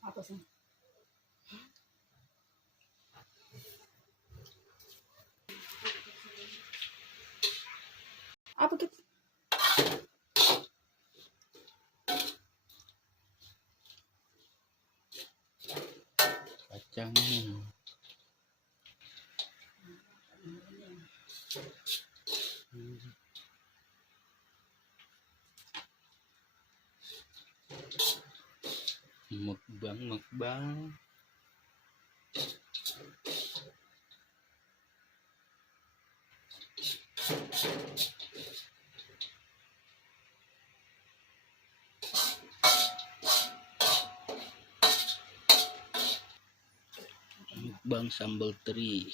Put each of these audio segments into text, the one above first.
Apa sih? Apa gitu? Kacangnya. Mukbang. Mukbang sambal teri.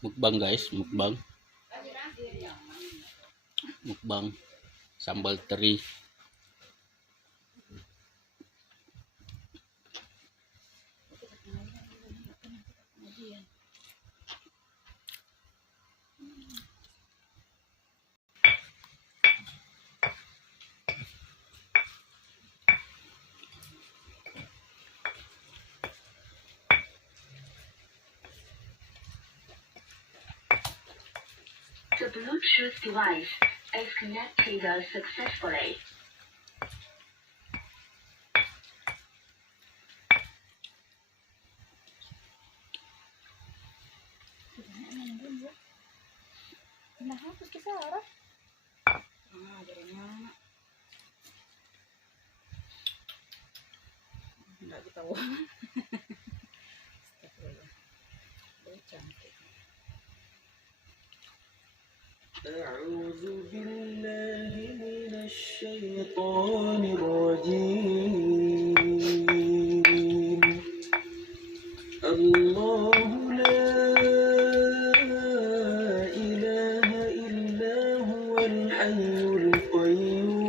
Mukbang guys, mukbang sambal teri. The Bluetooth device is connected successfully. Nah, hapus ke Sarah. Dari mana? Enggak ketahuan. Astagfirullah. Cantik. أعوذ بالله من الشيطان الرجيم الله لا إله إلا هو الحي القيوم